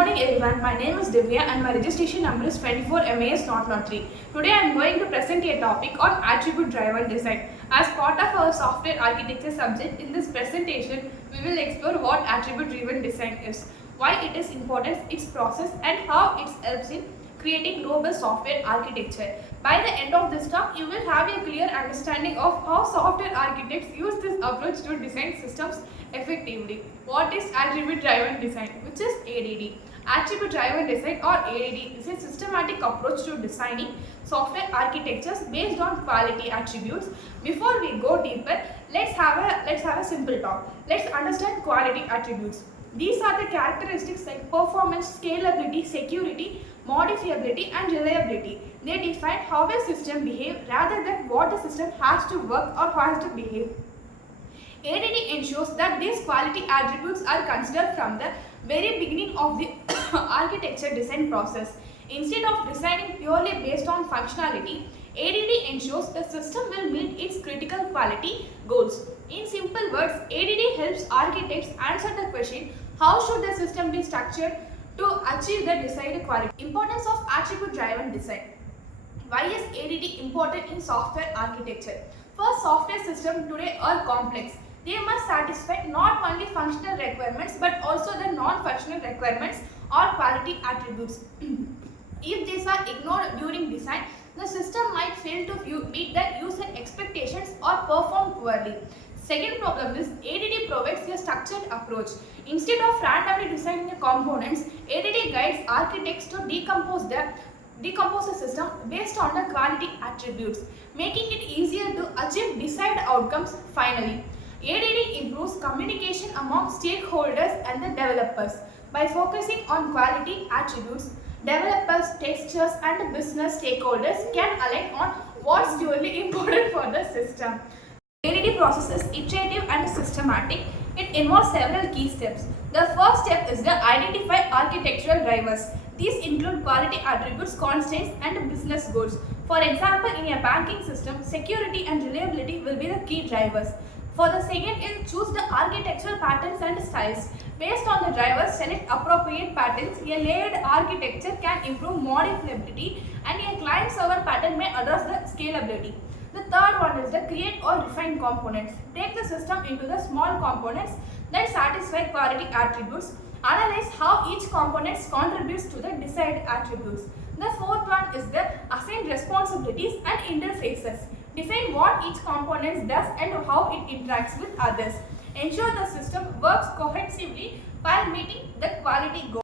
morning everyone, my name is Divya and my registration number is 24 MAS 003. Today I am going to present a topic on attribute driven design. As part of our software architecture subject, in this presentation we will explore what attribute driven design is, why it is important, its process and how it helps in creating robust software architecture. By the end of this talk, you will have a clear understanding of how software architects use this approach to design systems effectively. What is attribute driven design, which is ADD? Attribute driven design or ADD is a systematic approach to designing software architectures based on quality attributes. Before we go deeper, let's have a simple talk. Let's understand quality attributes. These are the characteristics like performance, scalability, security, modifiability and reliability. They define how a system behaves rather than what the system has to work or has to behave. ADD ensures that these quality attributes are considered from the very beginning of the architecture design process. Instead of designing purely based on functionality, ADD ensures the system will meet its critical quality goals. In simple words, ADD helps architects answer the question, how should the system be structured to achieve the desired quality. Importance of attribute driven design. Why is ADD important in software architecture? First, software systems today are complex. They must satisfy not only functional requirements but also the non-functional requirements or quality attributes. If these are ignored during design, the system might fail to meet the user expectations or perform poorly. Second problem is ADD provides a structured approach. Instead of randomly designing the components, ADD guides architects to decompose the system based on the quality attributes, making it easier to achieve desired outcomes finally. ADD improves communication among stakeholders and the developers. By focusing on quality attributes, developers, testers and business stakeholders can align on what's truly important for the system. ADD process is iterative and systematic. It involves several key steps. The first step is to identify architectural drivers. These include quality attributes, constraints, and business goals. For example, in a banking system, security and reliability will be the key drivers. For the second is choose the architectural patterns and styles. Based on the drivers, select appropriate patterns. A layered architecture can improve modifiability and a client-server pattern may address the scalability. The third one is the create or refine components. Take the system into the small components that satisfy quality attributes. Analyze how each component contributes to the desired attributes. The fourth one is the assign responsibilities and interfaces. Define what each component does and how it interacts with others. Ensure the system works cohesively while meeting the quality goals.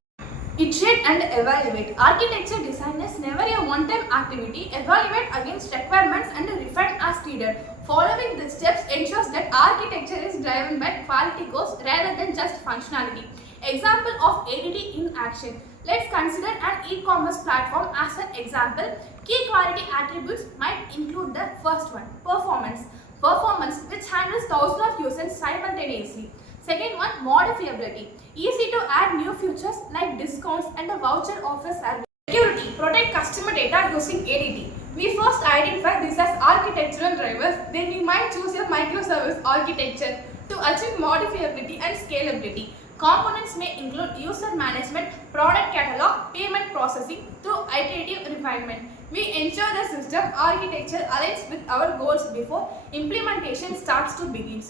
Iterate and evaluate. Architecture design is never a one-time activity. Evaluate against requirements and refine as needed. Following these steps ensures that architecture is driven by quality goals rather than just functionality. Example of ADD in action. Let's consider an e-commerce platform as an example. Key quality attributes might include the first one, performance. Performance, which handles thousands of users simultaneously. Second one, modifiability. Easy to add new features like discounts and the voucher offers are. Security, protect customer data using ADD. We first identify this as architectural drivers, then we might choose a microservice architecture to achieve modifiability and scalability. Components may include user management, product catalog, payment processing through iterative refinement. We ensure the system architecture aligns with our goals before implementation starts to begin.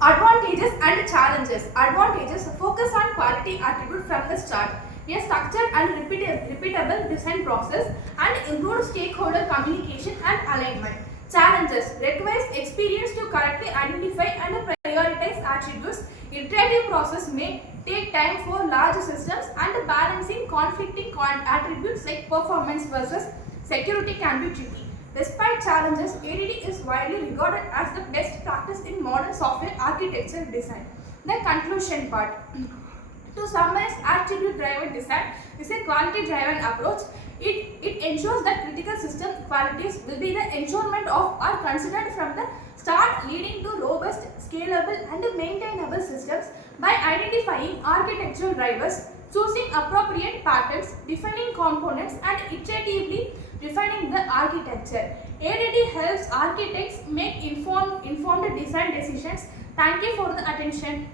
Advantages and challenges. Advantages, focus on quality attribute from the start. A structured and repeatable design process and improved stakeholder communication and alignment. Challenges, requires experience to correctly identify and prioritize attributes. Iterative process may take time for large systems and balancing conflicting attributes like performance versus security can be tricky. Despite challenges, ADD is widely regarded as the best practice in modern software architecture design. The conclusion part. To summarize, attribute-driven design is a quality-driven approach. It ensures that critical system qualities will be the ensurement of are considered from the start, leading to robust, scalable and maintainable systems by identifying architectural drivers, choosing appropriate patterns, defining components and iteratively refining the architecture. ADD helps architects make informed design decisions. Thank you for the attention.